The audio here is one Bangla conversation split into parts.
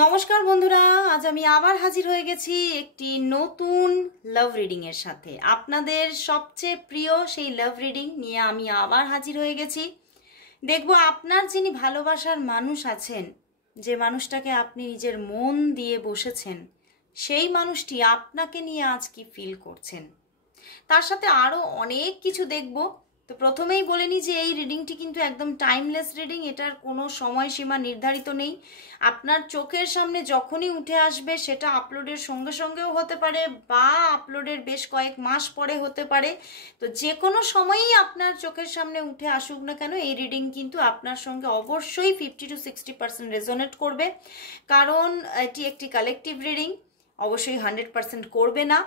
নমস্কার বন্ধুরা, আজ আমি আবার হাজির হয়ে গেছি একটি নতুন লাভ রিডিং এর সাথে। আপনাদের সবচেয়ে প্রিয় সেই লাভ রিডিং নিয়ে আমি আবার হাজির হয়ে গেছি। দেখব আপনার যিনি ভালোবাসার মানুষ আছেন, যে মানুষটাকে আপনি নিজের মন দিয়ে বসেছেন, সেই মানুষটি আপনাকে নিয়ে আজ কি ফিল করছেন। তার সাথে আরও অনেক কিছু দেখব। তো প্রথমেই বলে নিই যে এই রিডিংটি কিন্তু একদম টাইমলেস রিডিং, এটার কোনো সময়সীমা নির্ধারিত নেই। আপনার চোখের সামনে যখনই উঠে আসবে সেটা আপলোডের সঙ্গে সঙ্গেও হতে পারে বা আপলোডের বেশ কয়েক মাস পরে হতে পারে। তো যে কোনো সময়ই আপনার চোখের সামনে উঠে আসুক না কেন, এই রিডিং কিন্তু আপনার সঙ্গে অবশ্যই 50 to 60% রেজোনেট করবে, কারণ এটি একটি কালেকটিভ রিডিং। অবশ্যই 100% করবে না,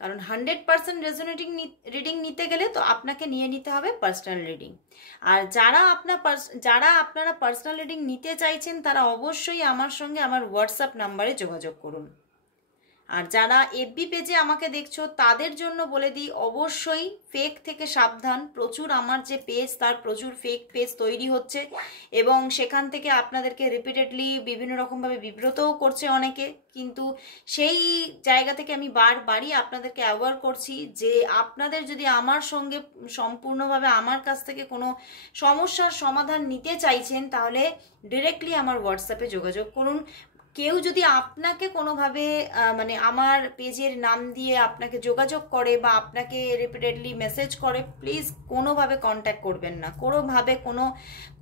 কারণ 100% রেজোনেটিং রিডিং নিতে গেলে তো আপনাকে নিয়ে নিতে হবে পার্সোনাল রিডিং। আর যারা আপনারা পার্সোনাল রিডিং নিতে চাইছেন তারা অবশ্যই আমার সঙ্গে আমার হোয়াটসঅ্যাপ নাম্বারে যোগাযোগ করুন। আর যারা এফবি পেজে আমাকে দেখছো তাদের জন্য বলে দিই, অবশ্যই ফেক থেকে সাবধান। প্রচুর আমার যে পেজ তার প্রচুর ফেক পেজ তৈরি হচ্ছে এবং সেখান থেকে আপনাদেরকে রিপিটেডলি বিভিন্ন রকমভাবে বিব্রতও করছে অনেকে। কিন্তু সেই জায়গা থেকে আমি বারবারই আপনাদেরকে অ্যাওয়ার করছি যে আপনাদের যদি আমার সঙ্গে সম্পূর্ণভাবে আমার কাছ থেকে কোনো সমস্যার সমাধান নিতে চাইছেন তাহলে ডিরেক্টলি আমার হোয়াটসঅ্যাপে যোগাযোগ করুন। কেউ যদি আপনাকে কোনোভাবে মানে আমার পেজের নাম দিয়ে আপনাকে যোগাযোগ করে বা আপনাকে রিপিটেডলি মেসেজ করে, প্লিজ কোনোভাবে কন্ট্যাক্ট করবেন না, কোনোভাবে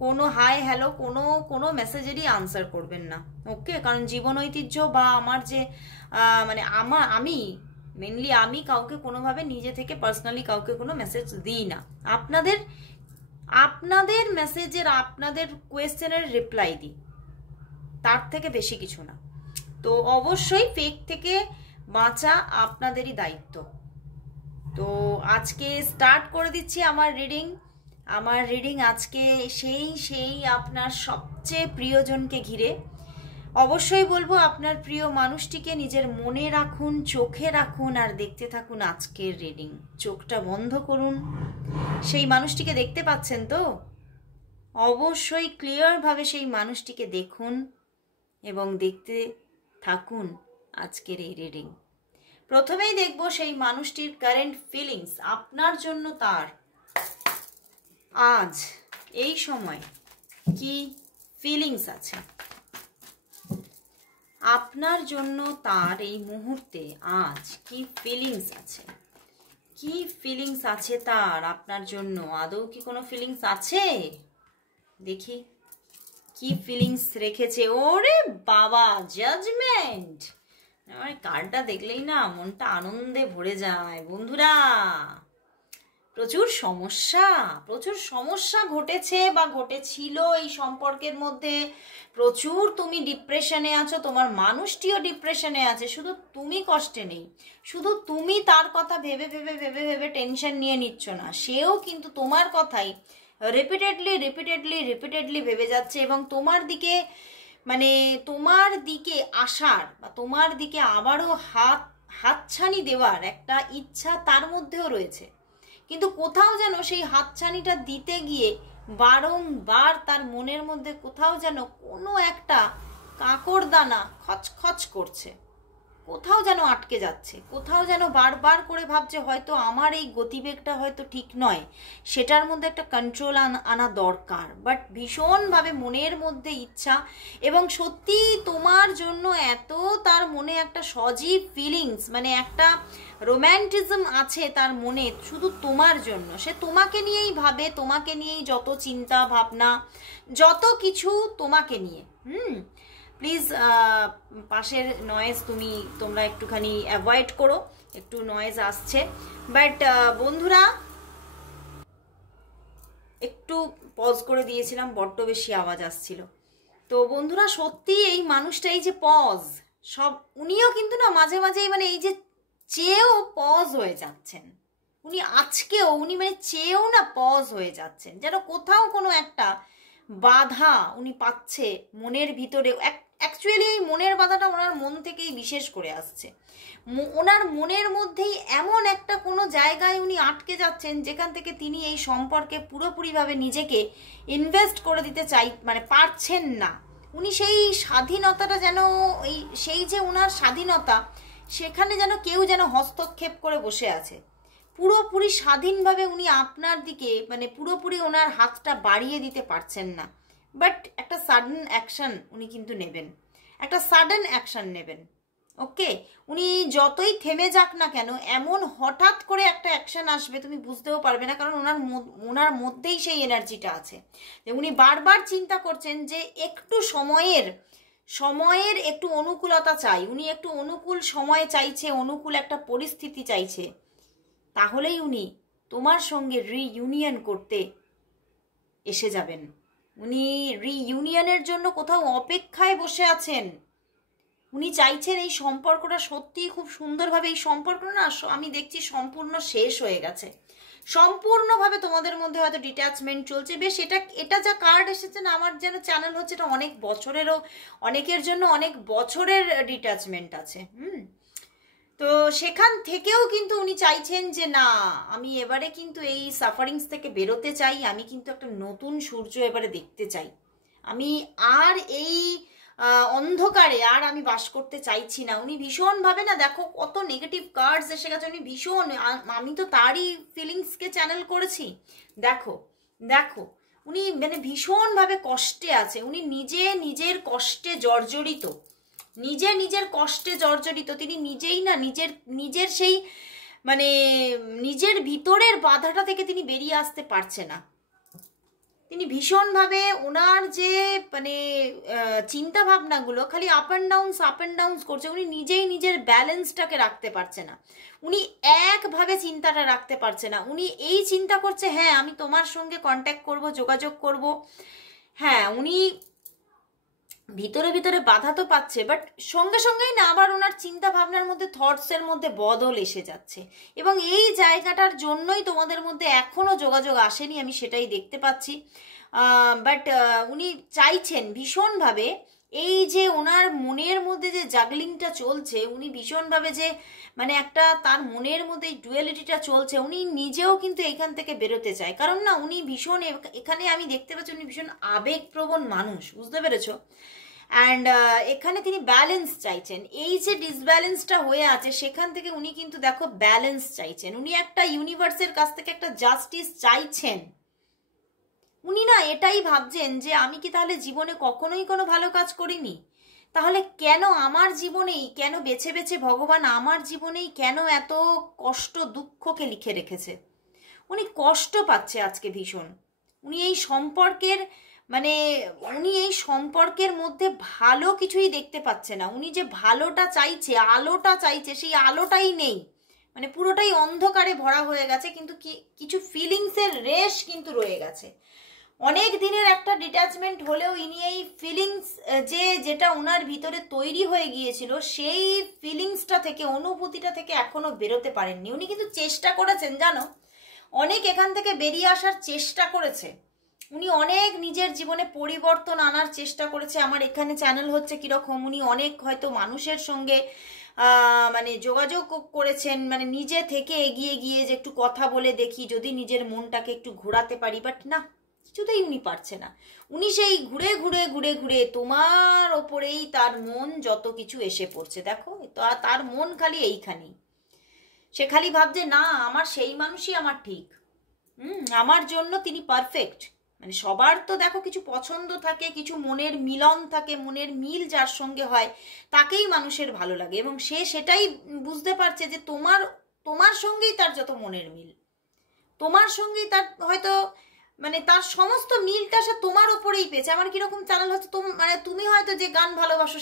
কোনো হাই হ্যালো কোনো মেসেজেরই আনসার করবেন না, ওকে? কারণ জীবন ঐতিহ্য বা আমার যে মানে আমি মেনলি আমি কাউকে কোনোভাবে নিজে থেকে পার্সোনালি কাউকে কোনো মেসেজ দিই না। আপনাদের মেসেজের আপনাদের কোয়েশ্চেনের রিপ্লাই দিই, তার থেকে বেশি কিছু না। তো অবশ্যই ফেক থেকে বাঁচা আপনাদেরই দায়িত্ব। তো আজকে স্টার্ট করে দিচ্ছি আমার রিডিং আজকে সেই আপনার সবচেয়ে প্রিয়জনকে ঘিরে। অবশ্যই বলবো আপনার প্রিয় মানুষটিকে নিজের মনে রাখুন, চোখে রাখুন আর দেখতে থাকুন আজকের রিডিং। চোখটা বন্ধ করুন। সেই মানুষটিকে দেখতে পাচ্ছেন তো? অবশ্যই ক্লিয়ারভাবে সেই মানুষটিকে দেখুন এবং দেখতে থাকুন আজকের এই রিডিং। প্রথমেই দেখব সেই মানুষটির কারেন্ট ফিলিংস আপনার জন্য, তার আজ এই সময় কি ফিলিংস আছে আপনার জন্য, তার এই মুহূর্তে আজ কি ফিলিংস আছে, কি ফিলিংস আছে তার আপনার জন্য। আদৌ কি কোনো ফিলিংস আছে? দেখি কি ফিলিংস রেখেছে। ওরে বাবা, জাজমেন্ট! আমার কার্ডটা দেখলেই না মনটা আনন্দে ভরে যায় বন্ধুরা। প্রচুর সমস্যা ঘটেছে বা ঘটেছিল এই সম্পর্কের মধ্যে। প্রচুর তুমি ডিপ্রেশনে আছো, তোমার মানুষটিও ডিপ্রেশনে আছে। শুধু তুমি কষ্টে নেই, শুধু তুমি তার কথা ভেবে ভেবে ভেবে ভেবে টেনশন নিয়ে নিচ্ছ না, সেও কিন্তু তোমার কথাই রিপিটেডলি ভেবে যাচ্ছে এবং তোমার দিকে আসার বা তোমার দিকে আবারও হাতছানি দেওয়ার একটা ইচ্ছা তার মধ্যেও রয়েছে। কিন্তু কোথাও যেন সেই হাতছানিটা দিতে গিয়ে বারংবার তার মনের মধ্যে কোথাও যেন কোনো একটা কাঁকড়দানা খচখচ করছে, কোথাও যেন আটকে যাচ্ছে, কোথাও যেন বারবার করে ভাবছে হয়তো আমার এই গতিবেগটা হয়তো ঠিক নয়, সেটার মধ্যে একটা কন্ট্রোল আনা দরকার। বাট ভীষণভাবে মনের মধ্যে ইচ্ছা এবং সত্যি তোমার জন্য এত তার মনে একটা সজীব ফিলিংস, মানে একটা রোম্যান্টিজম আছে তার মনে শুধু তোমার জন্য। সে তোমাকে নিয়েই ভাবে, তোমাকে নিয়েই যত চিন্তা ভাবনা, যত কিছু তোমাকে নিয়ে। প্লিজ পাশের নয়েজ তোমরা একটুখানি অ্যাভয়েড করো, একটু নয়েজ আসছে। বাট বন্ধুরা, একটু পজ করে দিয়েছিলাম, বড্ড বেশি আওয়াজ আসছিল। তো বন্ধুরা, সত্যি এই মানুষটা এই যে পজ উনিও কিন্তু না মাঝে মাঝেই মানে এই যে চেয়েও পজ হয়ে যাচ্ছেন। উনি মানে চেয়েও না পজ হয়ে যাচ্ছেন, যেন কোথাও কোনো একটা বাধা উনি পাচ্ছে মনের ভিতরে। অ্যাকচুয়ালি এই মনের বাধাটা ওনার মন থেকেই বিশেষ করে আসছে। ওনার মনের মধ্যেই এমন একটা কোনো জায়গায় উনি আটকে যাচ্ছেন যেখান থেকে তিনি এই সম্পর্কে পুরোপুরিভাবে নিজেকে ইনভেস্ট করে দিতে মানে পারছেন না। উনি সেই স্বাধীনতাটা যেন সেই যে ওনার স্বাধীনতা, সেখানে যেন কেউ যেন হস্তক্ষেপ করে বসে আছে। পুরোপুরি স্বাধীনভাবে উনি আপনার দিকে মানে পুরোপুরি ওনার হাতটা বাড়িয়ে দিতে পারছেন না, বাট একটা সাডেন অ্যাকশন উনি কিন্তু নেবেন, একটা সাডেন অ্যাকশন নেবেন। ওকে, উনি যতই থেমে যাক না কেন, এমন হঠাৎ করে একটা অ্যাকশন আসবে তুমি বুঝতেও পারবে না, কারণ ওনার মধ্যেই সেই এনার্জিটা আছে যে উনি বারবার চিন্তা করছেন যে একটু সময়ের একটু অনুকূলতা চাই, উনি একটু অনুকূল সময় চাইছে, অনুকূল একটা পরিস্থিতি চাইছে, তাহলেই উনি তোমার সঙ্গে রিইউনিয়ন করতে এসে যাবেন। উনি রিইউনিয়নের জন্য কোথাও অপেক্ষায় বসে আছেন। উনি চাইছেন এই সম্পর্কটা সত্যিই খুব সুন্দরভাবে, এই সম্পর্কটা না আমি দেখছি সম্পূর্ণ শেষ হয়ে গেছে, সম্পূর্ণভাবে তোমাদের মধ্যে হয়তো ডিট্যাচমেন্ট চলছে। বেশ, এটা যা কার্ড এসেছে না, আমার যেন চ্যানেল হচ্ছে এটা অনেক বছরেরও, অনেকের জন্য অনেক বছরের ডিট্যাচমেন্ট আছে। তো সেখান থেকেও কিন্তু উনি চাইছেন যে না, আমি এবারে কিন্তু এই সাফারিংস থেকে বেরোতে চাই, আমি কিন্তু একটা নতুন সূর্য এবারে দেখতে চাই, আমি আর এই অন্ধকারে আর আমি বাস করতে চাইছি না। উনি ভীষণভাবে না, দেখো কত নেগেটিভ কার্ডস এসে গেছে, উনি ভীষণ, আমি তো তারই ফিলিংসকে চ্যানেল করেছি। দেখো দেখো উনি মানে ভীষণভাবে কষ্টে আছে, উনি নিজের কষ্টে জর্জরিত, নিজের কষ্টে জর্জরিত। তিনি নিজেই না নিজের সেই মানে নিজের ভিতরের বাধাটা থেকে তিনি বেরিয়ে আসতে পারছে না। তিনি ভীষণভাবে ওনার যে মানে চিন্তা ভাবনাগুলো খালি আপ অ্যান্ড ডাউনস করছে, উনি নিজেই নিজের ব্যালেন্সটাকে রাখতে পারছে না, উনি একভাবে চিন্তাটা রাখতে পারছে না। উনি এই চিন্তা করছে হ্যাঁ আমি তোমার সঙ্গে কন্ট্যাক্ট করব, যোগাযোগ করব, হ্যাঁ উনি ভিতরে ভিতরে বাধা তো পাচ্ছে, বাট সঙ্গে সঙ্গেই না আবার ওনার চিন্তা ভাবনার মধ্যে থটসের মধ্যে বদল এসে যাচ্ছে, এবং এই জায়গাটার জন্যই তোমাদের মধ্যে এখনো যোগাযোগ আসেনি, আমি সেটাই দেখতে পাচ্ছি। বাট উনি চাইছেন ভীষণভাবে, এই যে ওনার মনের মধ্যে যে জাগলিংটা চলছে, উনি ভীষণভাবে যে মানে একটা তার মনের মধ্যে ডুয়ালিটিটা চলছে, উনি নিজেও কিন্তু এখান থেকে বেরোতে চায়। কারণ না উনি ভীষণ, এখানে আমি দেখতে পাচ্ছি উনি ভীষণ আবেগপ্রবণ মানুষ, বুঝতে পেরেছো? অ্যান্ড এখানে তিনি ব্যালেন্স চাইছেন, এই যে ডিসব্যালেন্সটা হয়ে আছে সেখান থেকে উনি কিন্তু দেখো ব্যালেন্স চাইছেন, উনি একটা ইউনিভার্সের কাছ থেকে একটা জাস্টিস চাইছেন। উনি না এটাই ভাবছেন যে আমি কি তাহলে জীবনে কখনোই কোনো ভালো কাজ করিনি, তাহলে কেন আমার জীবনেই, কেন বেছে বেছে ভগবান আমার জীবনেই কেন এত কষ্ট দুঃখকে লিখে রেখেছে। উনি কষ্ট পাচ্ছে আজকে ভীষণ, উনি এই সম্পর্কের মানে উনি এই সম্পর্কের মধ্যে ভালো কিছুই দেখতে পাচ্ছে না, উনি যে ভালোটা চাইছে, আলোটা চাইছে, সেই আলোটাই নেই, মানে পুরোটাই অন্ধকারে ভরা হয়ে গেছে। কিন্তু কিছু ফিলিংসের রেশ কিন্তু রয়ে গেছে, অনেক দিনের একটা ডিট্যাচমেন্ট হলেও ইনি এই ফিলিংস যেটা ওনার ভিতরে তৈরি হয়ে গিয়েছিল, সেই ফিলিংসটা থেকে, অনুভূতিটা থেকে এখনো বেরোতে পারেননি। উনি কিন্তু চেষ্টা করেছেন জানো, অনেক এখান থেকে বেরিয়ে আসার চেষ্টা করেছে, উনি অনেক নিজের জীবনে পরিবর্তন আনার চেষ্টা করেছে। আমার এখানে চ্যানেল হচ্ছে কিরকম, উনি অনেক হয়তো মানুষের সঙ্গে মানে যোগাযোগ করেছেন, মানে নিজে থেকে এগিয়ে গিয়ে যে একটু কথা বলে দেখি যদি নিজের মনটাকে একটু ঘোরাতে পারি, বাট না, কিছুতেই উনি পারছে না। উনি সেই ঘুরে ঘুরে ঘুরে ঘুরে তোমার ওপরেই তার মন যত কিছু এসে পড়ছে, দেখো তার মন খালি এইখানেই, সে খালি ভাবছে না আমার সেই মানুষই আমার ঠিক, আমার জন্য তিনি পারফেক্ট। মানে সবার তো দেখো কিছু পছন্দ থাকে, কিছু মনের মিলন থাকে, মনের মিল যার সঙ্গে হয় তাকেই মানুষের ভালো লাগে, এবং সে সেটাই বুঝতে পারছে যে তোমার সঙ্গেই তার যত মনের মিল, তোমার সঙ্গেই তার হয়তো মানে তার সমস্ত মিলটা সে তোমার উপরেই পেয়েছে। আমার কিরকম চ্যানেল হচ্ছে, মানে তুমি হয়তো যে গান ভালোবাসো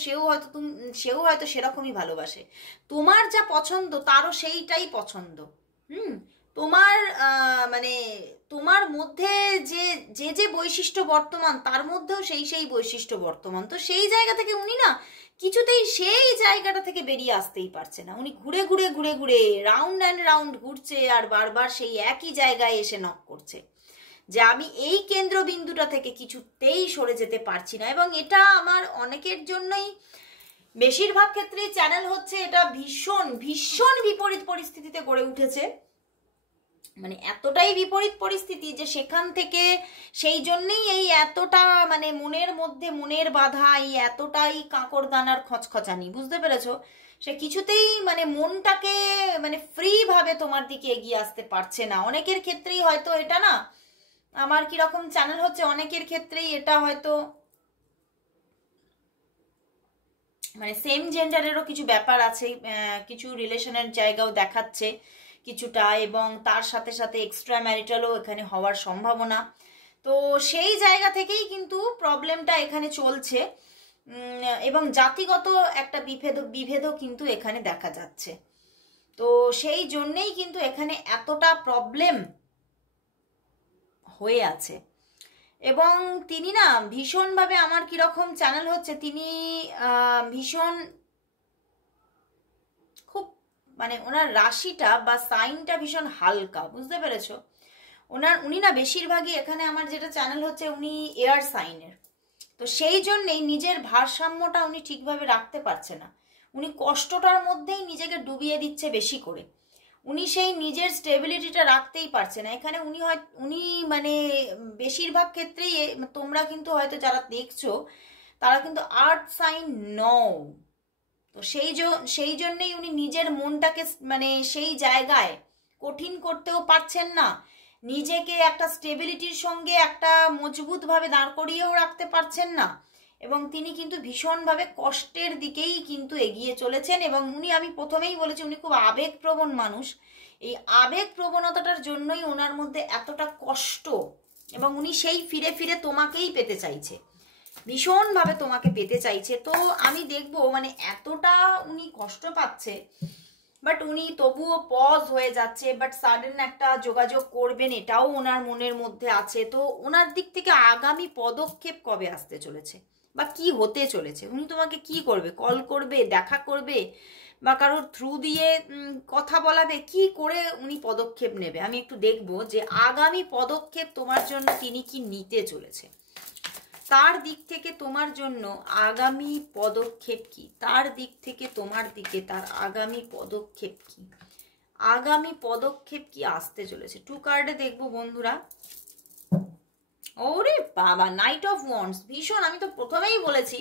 সেও হয়তো সেরকমই ভালোবাসে, তোমার যা পছন্দ তারও সেইটাই পছন্দ। তোমার মানে তোমার মধ্যে যে বৈশিষ্ট্য বর্তমান তার মধ্যেও সেই বৈশিষ্ট্য বর্তমান। তো সেই জায়গা থেকে উনি না কিছুতেই সেই জায়গাটা থেকে বেরিয়ে আসতেই পারছে না, উনি ঘুরে ঘুরে ঘুরে ঘুরে রাউন্ড অ্যান্ড রাউন্ড ঘুরছে, আর বারবার সেই একই জায়গায় এসে নক করছে যে আমি এই কেন্দ্রবিন্দুটা থেকে কিছুতেই সরে যেতে পারছি না। এবং এটা আমার অনেকের জন্যই, বেশিরভাগ ক্ষেত্রে চ্যানেল হচ্ছে এটা ভীষণ ভীষণ বিপরীত পরিস্থিতিতে গড়ে উঠেছে, মানে এতটাই বিপরীত পরিস্থিতি যে সেখান থেকে সেই জন্যেই এই এতটা মানে মনের মধ্যে মনের বাধা, এই এতটাই কাঁকর দানার খচখচানি, বুঝতে পেরেছো? সে কিছুতেই মানে মনটাকে মানে ফ্রি ভাবে তোমার দিকে এগিয়ে আসতে পারছে না। অনেকের ক্ষেত্রেই হয়তো এটা না, আমার কিরকম চ্যানেল হচ্ছে, অনেকের ক্ষেত্রেই এটা হয়তো মানে সেম জেন্ডারেরও কিছু ব্যাপার আছে, কিছু রিলেশনের জায়গাও দেখাচ্ছে কিছুটা, এবং তার সাথে সাথে এক্সট্রা ম্যারিটালও এখানে হওয়ার সম্ভাবনা। তো সেই জায়গা থেকেই কিন্তু প্রবলেমটা এখানে চলছে, এবং জাতিগত একটা বিভেদও কিন্তু এখানে দেখা যাচ্ছে। তো সেই জন্যেই কিন্তু এখানে এতটা প্রবলেম হয়ে আছে। এবং তিনি না ভীষণভাবে, আমার কিরকম চ্যানেল হচ্ছে, তিনি ভীষণ খুব মানে ওনার রাশিটা বা সাইনটা ভীষণ হালকা, বুঝতে পেরেছো? উনি না বেশিরভাগই এখানে আমার যেটা চ্যানেল হচ্ছে, উনি এয়ার সাইনের। তো সেই জন্যেই নিজের ভারসাম্যটা উনি ঠিকভাবে রাখতে পারছে না। উনি কষ্টটার মধ্যেই নিজেকে ডুবিয়ে দিচ্ছে বেশি করে। উনি সেই নিজের স্টেবিলিটিটা রাখতেই পারছে না। এখানে উনি মানে বেশিরভাগ ক্ষেত্রেই তোমরা কিন্তু হয়তো যারা দেখছো তারা কিন্তু আর্থ সাইন নও। তো সেই জন্যেই উনি নিজের মনটাকে মানে সেই জায়গায় কঠিন করতেও পারছেন না, নিজেকে একটা স্টেবিলিটির সঙ্গে একটা মজবুতভাবে দাঁড় করিয়েও রাখতে পারছেন না, এবং তিনি কিন্তু ভীষণভাবে কষ্টের দিকেই কিন্তু এগিয়ে চলেছেন। এবং আমি প্রথমেই বলেছি উনি খুব আবেগপ্রবণ মানুষ। এই আবেগ প্রবণতাটার জন্যই ওনার মধ্যে এতটা কষ্ট, এবং উনি সেই ফিরে ফিরে তোমাকেই পেতে চাইছে, ভীষণভাবে তোমাকে পেতে চাইছে। তো আমি দেখবো মানে এতটা উনি কষ্ট পাচ্ছে, বাট উনি তবুও পজ হয়ে যাচ্ছে, বাট সাডেন একটা যোগাযোগ করবেন এটাও ওনার মনের মধ্যে আছে। তো ওনার দিক থেকে আগামী পদক্ষেপ কবে আসতে চলেছে বা কি হতে চলেছে, উনি তোমাকে কি করবে, কল করবে, দেখা করবে, বা কারোর থ্রু দিয়ে কথা বলাবে, কি করে উনি পদক্ষেপ নেবে, আমি একটু দেখবো যে আগামী পদক্ষেপ তোমার জন্য তিনি কি নিতে চলেছে, তার দিক থেকে তোমার জন্য আগামী পদক্ষেপ কি, তার দিক থেকে তোমার দিকে তার আগামী পদক্ষেপ কি, আগামী পদক্ষেপ কি আসতে চলেছে। 2 কার্ডে দেখবো বন্ধুরা। ওরে বাবা, নাইট অফ ওয়ান্ডস, ভীষণ, আমি তো প্রথমেই বলেছি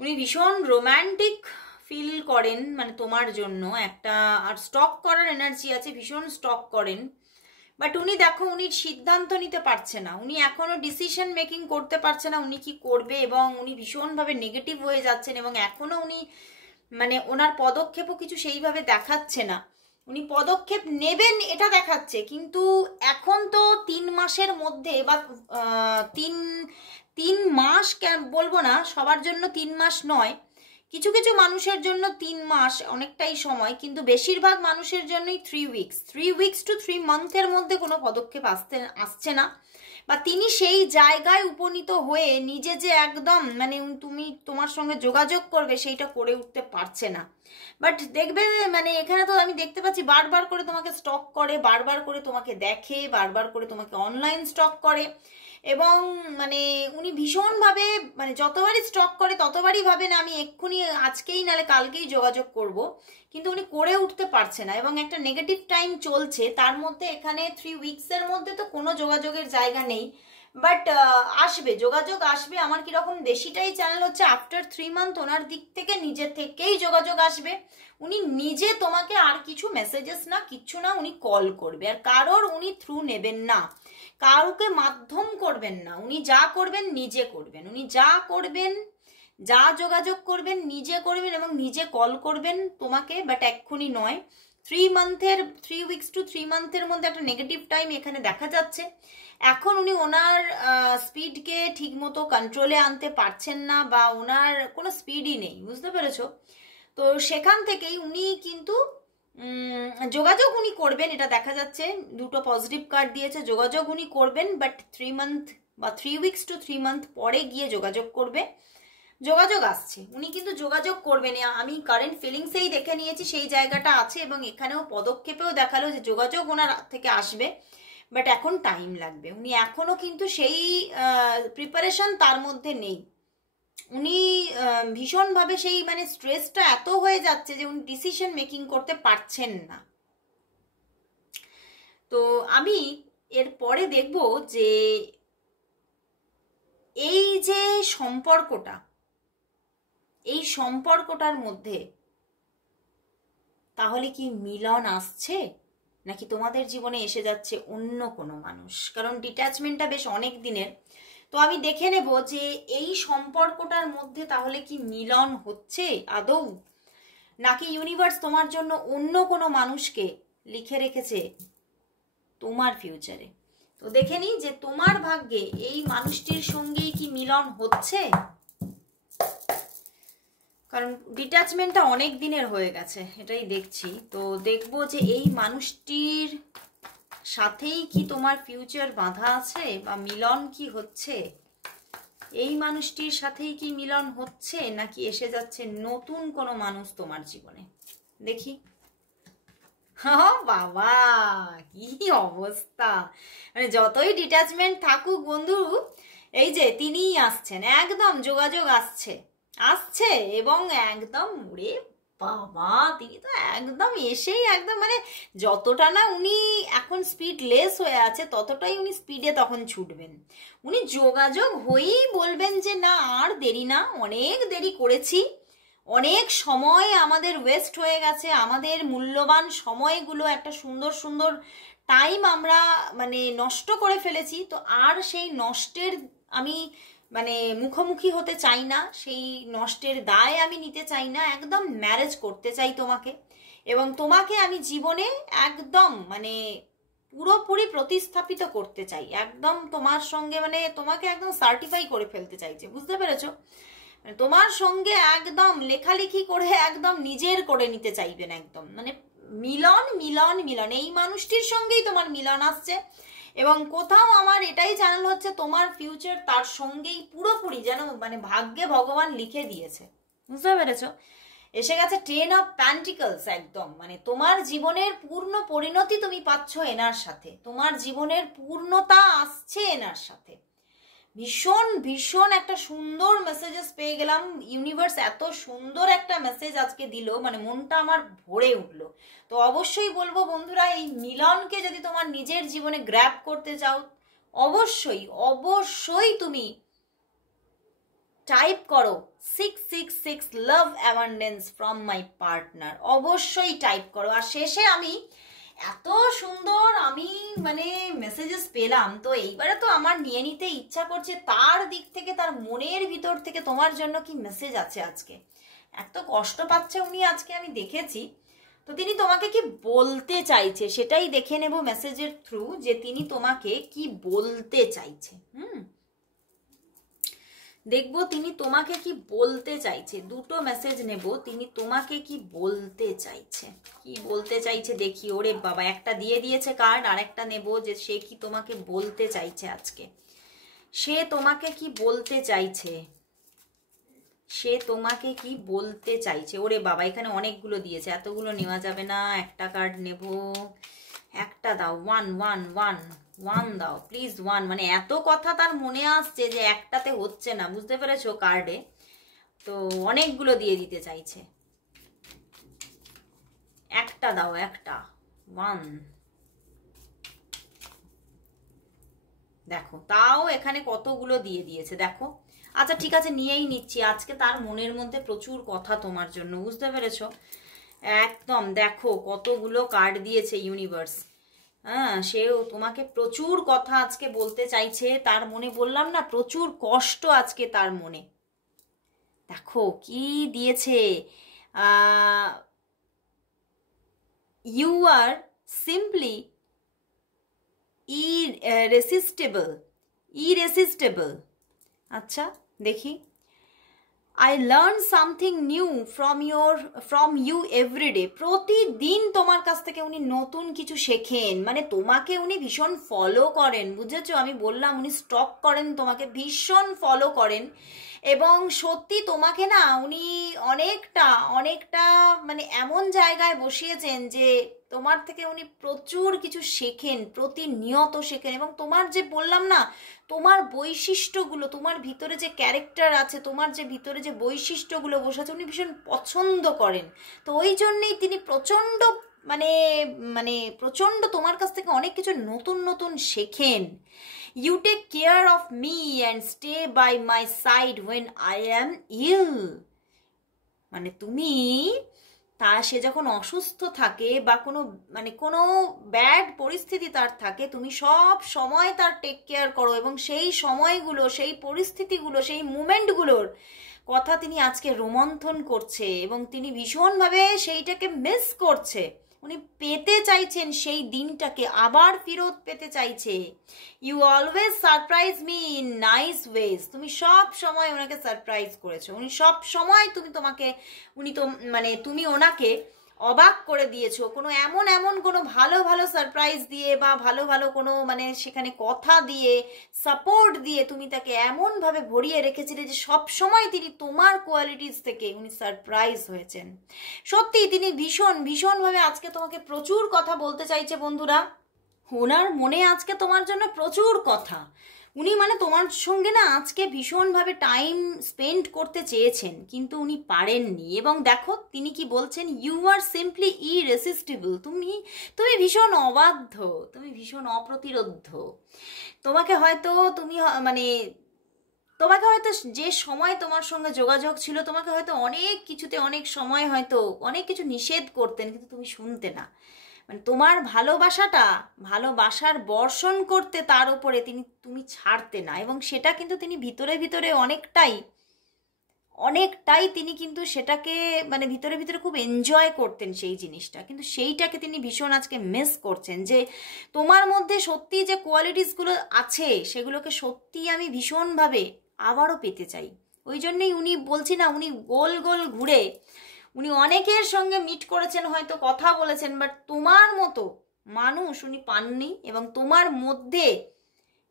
উনি ভীষণ রোম্যান্টিক ফিল করেন মানে তোমার জন্য একটা, আর স্টক করার এনার্জি আছে, ভীষণ স্টক করেন। বাট উনি দেখো উনি সিদ্ধান্ত নিতে পারছে না, উনি এখনো ডিসিশন মেকিং করতে পারছে না উনি কি করবে, এবং উনি ভীষণভাবে নেগেটিভ হয়ে যাচ্ছেন, এবং এখনো উনি মানে ওনার পদক্ষেপও কিছু সেইভাবে দেখাচ্ছে না। উনি পদক্ষেপ নেবেন এটা দেখাচ্ছে, কিন্তু এখন তো 3 মাসের মধ্যে বা 3 মাস বলবো না, সবার জন্য 3 মাস নয়, কিছু কিছু মানুষের জন্য 3 মাস অনেকটাই সময়, কিন্তু বেশিরভাগ মানুষের জন্যই 3 উইকস টু 3 মান্থের মধ্যে কোনো পদক্ষেপ আসছে না, বা তিনি সেই জায়গায় উপনীত হয়ে নিজে যে একদম মানে তোমার সঙ্গে যোগাযোগ করবে সেইটা করে উঠতে পারছে না। বাট দেখবে মানে এখানে তো আমি দেখতে পাচ্ছি বারবার করে তোমাকে স্টক করে, বারবার করে তোমাকে দেখে, বারবার করে তোমাকে অনলাইন স্টক করে, এবং মানে উনি ভীষণভাবে মানে যতবারই স্টক করে ততবারই ভাবেন আমি এক্ষুনি আজকেই নালে কালকেই যোগাযোগ করব, কিন্তু উনি করে উঠতে পারছে না, এবং একটা নেগেটিভ টাইম চলছে তার মধ্যে। এখানে 3 উইকসের মধ্যে তো কোনো যোগাযোগের জায়গা নেই, বাট আসবে, যোগাযোগ আসবে। আমার কিরকম বেশিটাই চ্যানেল হচ্ছে আফটার 3 মান্থ ওনার দিক থেকে নিজে থেকেই যোগাযোগ আসবে। উনি নিজে তোমাকে আর কিছু মেসেজেস না, কিচ্ছু না, উনি কল করবে, আর কারোর উনি থ্রু নেবেন না, কাউকে মাধ্যম করবেন না, উনি যা করবেন নিজে করবেন, উনি যা করবেন, যা যোগাযোগ করবেন নিজে করবেন, এবং নিজে কল করবেন তোমাকে, বাট এক্ষুনি নয়। 3 উইকস টু 3 মান্থের মধ্যে একটা নেগেটিভ টাইম এখানে দেখা যাচ্ছে। এখন উনি ওনার স্পিডকে ঠিক মতো কন্ট্রোলে আনতে পারছেন না, বা ওনার কোনো স্পিডই নেই, বুঝতে পেরেছো? তো সেখান থেকেই উনি কিন্তু যোগাযোগ উনি করবেন এটা দেখা যাচ্ছে, 2টো পজিটিভ কার্ড দিয়েছে, যোগাযোগ উনি করবেন, বাট 3 মান্থ বা 3 উইকস টু 3 মান্থ পরে গিয়ে যোগাযোগ করবে। যোগাযোগ আসছে, উনি কিন্তু যোগাযোগ করবেন, আমি কারেন্ট ফিলিংসেই দেখে নিয়েছি সেই জায়গাটা আছে, এবং এখানেও পদক্ষেপেও দেখালো যে যোগাযোগ ওনার থেকে আসবে, বাট এখন টাইম লাগবে। উনি এখনো কিন্তু সেই প্রিপারেশন তার মধ্যে নেই, উনি ভীষণভাবে সেই মানে স্ট্রেসটা এত হয়ে যাচ্ছে যে উনি ডিসিশন মেকিং করতে পারছেন না। তো আমি এরপরে দেখব যে এই যে সম্পর্কটার মধ্যে তাহলে কি মিলন আসছে, নাকি তোমাদের জীবনে এসে যাচ্ছে অন্য কোনো মানুষ? কারণ ডিট্যাচমেন্টটা বেশ অনেক দিনের। তো আমি দেখে নেব যে এই সম্পর্কটার মধ্যে তাহলে কি মিলন হচ্ছে আদৌ, নাকি ইউনিভার্স তোমার জন্য অন্য কোনো মানুষকে লিখে রেখেছে তোমার ফিউচারে। তো দেখে নিই যে তোমার ভাগ্যে এই মানুষটির সঙ্গেই কি মিলন হচ্ছে। কারণ ডিট্যাচমেন্টটা অনেক দিনের হয়ে গেছে, এটাই দেখছি। তো দেখবো যে এই মানুষটির সাথেই কি তোমার ফিউচার বাঁধা আছে, বা মিলন কি হচ্ছে, এই মানুষটির সাথেই কি মিলন হচ্ছে, নাকি এসে যাচ্ছে নতুন কোনো মানুষ তোমার জীবনে। দেখি। বাবা, কি অবস্থা! মানে যতই ডিট্যাচমেন্ট থাকুক বন্ধু, এই যে তিনিই আসছেন, একদম যোগাযোগ আসছে এবং একদম উড়ে বাবা, তিনি তো একদম এসেই একদম মানে যতটা না উনি এখন স্পিড লেস হয়ে আছে, ততটাই উনি স্পিডে তখন ছুটবেন। উনি যোগাযোগ হয়েই বলবেন যে না, আর দেরি না, অনেক দেরি করেছি, অনেক সময় আমাদের ওয়েস্ট হয়ে গেছে, আমাদের মূল্যবান সময়গুলো, একটা সুন্দর সুন্দর টাইম আমরা মানে নষ্ট করে ফেলেছি। তো আর সেই নষ্টের আমি মানে মুখোমুখি হতে চাই না, সেই নষ্টের দায় আমি নিতে চাই না, একদম ম্যারেজ করতে চাই তোমাকে, এবং তোমাকে আমি জীবনে একদম মানে পুরোপুরি প্রতিস্থাপিত করতে চাই, একদম তোমার সঙ্গে মানে তোমাকে একদম সার্টিফাই করে ফেলতে চাইছে, বুঝতে পেরেছো? তোমার সঙ্গে একদম লেখালেখি করে একদম নিজের করে নিতে চাইবেন, একদম মানে মিলন মিলন মিলন, এই মানুষটির সঙ্গেই তোমার মিলন আসছে। এবং কোথাও আমার এটাই জানানো হচ্ছে তোমার ফিউচার তার সঙ্গেই পুরোপুরি যেন মানে ভাগ্যে ভগবান লিখে দিয়েছে, বুঝতে পেরেছো? এসে গেছে 10 অফ প্যান্টিকলস, একদম মানে তোমার জীবনের পূর্ণ পরিণতি তুমি পাচ্ছ এনার সাথে, তোমার জীবনের পূর্ণতা আসছে এনার সাথে। ভীষণ ভীষণ একটা সুন্দর মেসেজেস পেয়ে গেলাম, ইউনিভার্স এত সুন্দর একটা মেসেজ আজকে দিল, মানে মনটা আমার ভরে উঠলো। তো অবশ্যই বলবো বন্ধুরা, এই মিলনকে যদি তোমার নিজের জীবনে গ্র্যাব করতে চাও, অবশ্যই অবশ্যই তুমি টাইপ করো 666 লাভ অ্যাবান্ডেন্স ফ্রম মাই পার্টনার, অবশ্যই টাইপ করো। আর শেষে আমি এত সুন্দর আমি মানে মেসেজেস পেলাম, তো এইবারে তো আমার নিয়ে নিতে ইচ্ছা করছে তার দিক থেকে, তার মনের ভিতর থেকে তোমার জন্য কি মেসেজ আছে আজকে। এত কষ্ট পাচ্ছে উনি আজকে, আমি দেখেছি। তো তিনি তোমাকে কি বলতে চাইছে সেটাই দেখে নেব মেসেজের থ্রু, যে তিনি তোমাকে কি বলতে চাইছে। দেখবো তিনি তোমাকে কি বলতে চাইছে, দুটো মেসেজ নেব, তিনি তোমাকে কি বলতে চাইছে, কি বলতে চাইছে দেখি। ওরে বাবা, একটা দিয়ে দিয়েছে কার্ড, আর একটা নেব যে সে কি তোমাকে বলতে চাইছে আজকে, সে তোমাকে কি বলতে চাইছে, সে তোমাকে কি বলতে চাইছে। ওরে বাবা, এখানে অনেকগুলো দিয়েছে, এতগুলো নেওয়া যাবে না, একটা কার্ড নেব, একটা দাও, ওয়ান ওয়ান ওয়ান ওয়ান দাও প্লিজ, ওয়ান। মানে এত কথা তার মনে আসছে যে একটাতে হচ্ছে না, বুঝতে পেরেছো কার্ডে, তো অনেকগুলো দিয়ে দিতে চাইছে। একটা দাও, একটা, ওয়ান। দেখো তাও এখানে কতগুলো দিয়ে দিয়েছে, দেখো। আচ্ছা ঠিক আছে, নিয়েই নিচ্ছি, আজকে তার মনের মধ্যে প্রচুর কথা তোমার জন্য, বুঝতে পেরেছো? একদম দেখো কতগুলো কার্ড দিয়েছে ইউনিভার্স। হ্যাঁ, সেও তোমাকে প্রচুর কথা আজকে বলতে চাইছে, তার মনে বললাম না প্রচুর কষ্ট আজকে তার মনে। দেখো কি দিয়েছে, ইউ আর সিম্পলি ইরেসিস্টেবল। আচ্ছা দেখি, I learn something new from you every day. প্রতিদিন তোমার কাছ থেকে উনি নতুন কিছু শেখেন, মানে তোমাকে উনি ভীষণ ফলো করেন, বুঝেছো? আমি বললাম উনি স্টক করেন, তোমাকে ভীষণ ফলো করেন, এবং সত্যি তোমাকে না উনি অনেকটা অনেকটা মানে এমন জায়গায় বসিয়েছেন যে তোমার থেকে উনি প্রচুর কিছু শেখেন, প্রতিনিয়ত শেখেন। এবং তোমার যে বললাম না, তোমার বৈশিষ্ট্যগুলো, তোমার ভিতরে যে ক্যারেক্টার আছে, তোমার যে ভিতরে যে বৈশিষ্ট্যগুলো বসে আছে, উনি ভীষণ পছন্দ করেন। তো ওই জন্যেই তিনি প্রচণ্ড মানে মানে প্রচণ্ড তোমার কাছ থেকে অনেক কিছু নতুন নতুন শেখেন। You take care of me and stay by my side when I am ill. মানে তুমি সে যখন অসুস্থ থাকে বা কোনো ব্যাড পরিস্থিতি তার থাকে, তুমি সব সময় তার টেক কেয়ার করো, এবং সেই সময়গুলো, সেই পরিস্থিতিগুলো, সেই মুমেন্টগুলোর কথা তিনি আজকে রোমন্থন করছে এবং তিনি ভীষণভাবে সেইটাকে মিস করছে। উনি পেতে চাইছেন সেই দিনটাকে, আবার ফেরত পেতে চাইছে। You always surprise me in nice ways. তুমি সব সময় ওনাকে সারপ্রাইজ করেছো, উনি সব সময় তুমি ওনাকে অবাক করে দিয়েছো এমন কোনো ভালো ভালো সারপ্রাইজ দিয়ে বা ভালো ভালো কোনো সেখানে কথা দিয়ে, সাপোর্ট দিয়ে তুমি তাকে এমনভাবে ভরিয়ে রেখেছিলে যে সব সময় তিনি তোমার কোয়ালিটিস থেকে উনি সারপ্রাইজ হয়েছেন। সত্যি তিনি ভীষণভাবে আজকে তোমাকে প্রচুর কথা বলতে চাইছে বন্ধুরা। ওনার মনে আজকে তোমার জন্য প্রচুর কথা। উনি তোমার সঙ্গে আজকে ভীষণভাবে টাইম স্পেন্ড করতে চেয়েছেন, কিন্তু উনি পারেননি। এবং দেখো তিনি কি বলছেন, ইউ আর সিম্পলি ইরেসিস্টিবল। তুমি ভীষণ অবাধ্য, তুমি ভীষণ অপ্রতিরোধ্য। তোমাকে হয়তো যে সময় তোমার সঙ্গে যোগাযোগ ছিল, তোমাকে হয়তো অনেক কিছুতে, অনেক সময় হয়তো অনেক কিছু নিষেধ করতেন, কিন্তু তুমি শুনতে না। তোমার ভালোবাসার বর্ষণ করতে তার উপরে তুমি ছাড়তে না, এবং সেটা কিন্তু তিনি ভিতরে ভিতরে অনেকটাই তিনি কিন্তু সেটাকে ভিতরে ভিতরে খুব এনজয় করতেন সেই জিনিসটা, কিন্তু সেইটাকে তিনি ভীষণ আজকে মিস করছেন। যে তোমার মধ্যে সত্যি যে কোয়ালিটিসগুলো আছে সেগুলোকে সত্যি আমি ভীষণভাবে আবারও পেতে চাই। ওই জন্যই উনি বলছি না, উনি গোল গোল ঘুরে উনি অনেকের সঙ্গে মিট করেছেন, হয়তো কথা বলেছেন, বাট তোমার মতো মানুষ উনি পাননি। এবং তোমার মধ্যে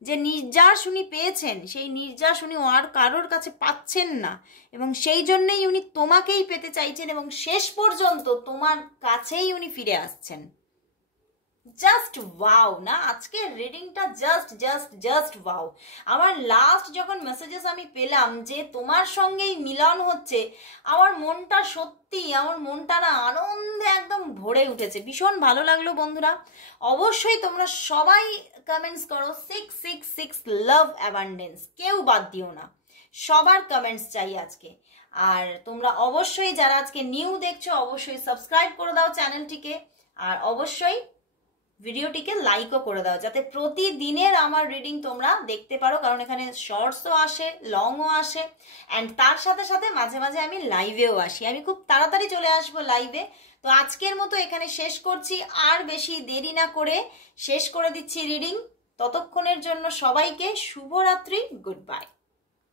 যে নির্যাস উনি পেয়েছেন, সেই নির্যাস উনি আর কারোর কাছে পাচ্ছেন না, এবং সেই জন্যই উনি তোমাকেই পেতে চাইছেন, এবং শেষ পর্যন্ত তোমার কাছেই উনি ফিরে আসছেন। জাস্ট ওয়াও না, আজকের রিডিংটা জাস্ট ওয়াও। আমার লাস্ট যখন মেসেজেস আমি পেলাম যে তোমার সঙ্গেই মিলন হচ্ছে, আমার মনটা না আনন্দে একদম ভরে উঠেছে। ভীষণ ভালো লাগলো বন্ধুরা। অবশ্যই তোমরা সবাই কমেন্টস করো 666 লাভ অ্যাবান্ডেন্স, কেউ বাদ দিও না, সবার কমেন্টস চাই আজকে। আর তোমরা অবশ্যই যারা আজকে নিউ দেখছো অবশ্যই সাবস্ক্রাইব করে দাও চ্যানেলটিকে, আর অবশ্যই ভিডিওটিকে লাইকও করে দাও, যাতে প্রতিদিনের আমার রিডিং তোমরা দেখতে পারো, কারণ এখানে শর্টসও আসে, লংও আসে, অ্যান্ড তার সাথে সাথে মাঝে মাঝে আমি লাইভেও আসি। আমি খুব তাড়াতাড়ি চলে আসবো লাইভে। তো আজকের মতো এখানে শেষ করছি, আর বেশি দেরি না করে শেষ করে দিচ্ছি রিডিং। ততক্ষণের জন্য সবাইকে শুভরাত্রি, গুড বাই।